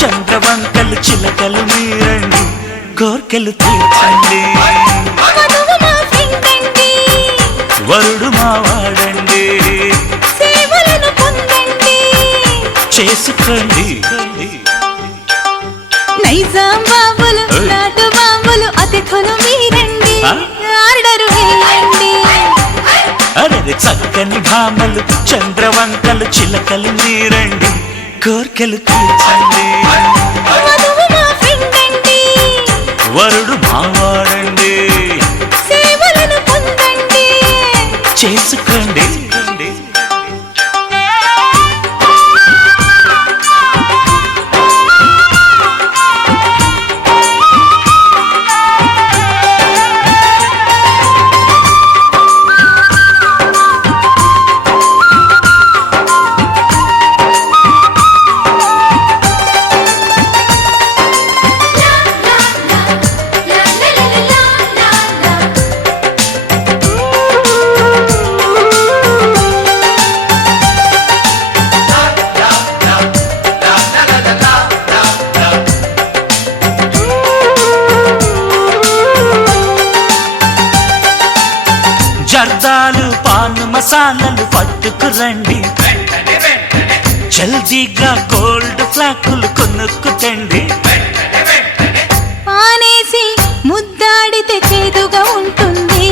చంద్రవంకలు చిలకలు మీరండి కోర్కెలు తీర్చండి వరుడు మావాడండి సేవలను పొందండి చేసుకోండి నైజాం బాబులు నాటు బాబులు అతిథులు మీరండి ఆర్డరు వేయండి అరే చక్కని భామలు చంద్రవంకలు చిలకలు మీరండి కోర్కెలు తీర్చండి వరుడు మావాడండి సేవలను పొందండి చేసుకోండి జర్దాలు పాను మసాలాలు పట్టుకురండి జల్దీగా గోల్డ్ ఫ్లాకులు కొనుక్కుతండి పానేసి ముద్దాడితే చేదుగా ఉంటుంది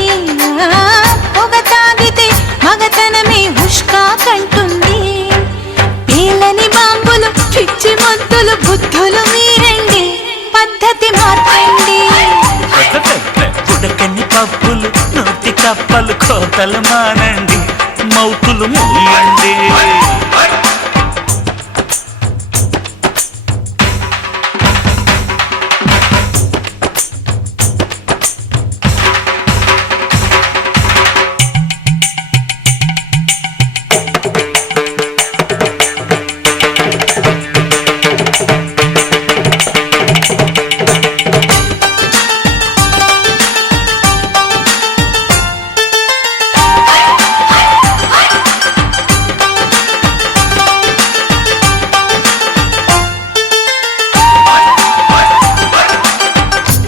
పొగ తాగితే మగతనమే ఉష్కా కంటుంది పేలని బాంబులు పిచ్చి మొద్దులు బుద్ధులు మీరండి పద్ధతి మార్చండి ఉడకని పప్పులు నోటి కప్పలు కోతలు మానండి మౌతులు మూయండి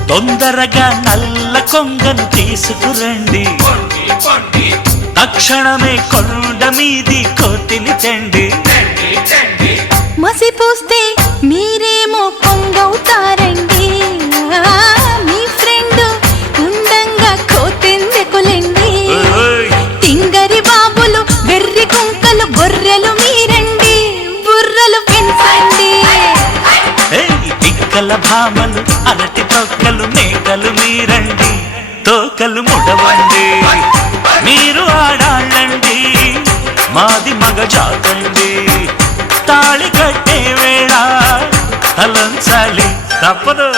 తొందరగా నల్ల కొంగను తీసుకురండి తక్షణమే కొండ మీది కోతిని తండి మసిపూస్తే మీరేమో కొంగవుతారండి మీ ఫ్రెండ్ ఉండంగా కోతెందుకులండి తింగరి బాబులు వెర్రి కుంకలు గొర్రెలు మీరండి బుర్రలు పెంచండి తిక్కల భామలు అరటి తొక్కలు మేకలు మీరండి తోకలు ముడవండి మీరు ఆడాళ్ళండి మాది మగ జాతండి తాళి కట్టే వేళ తలంచాలి తప్పదు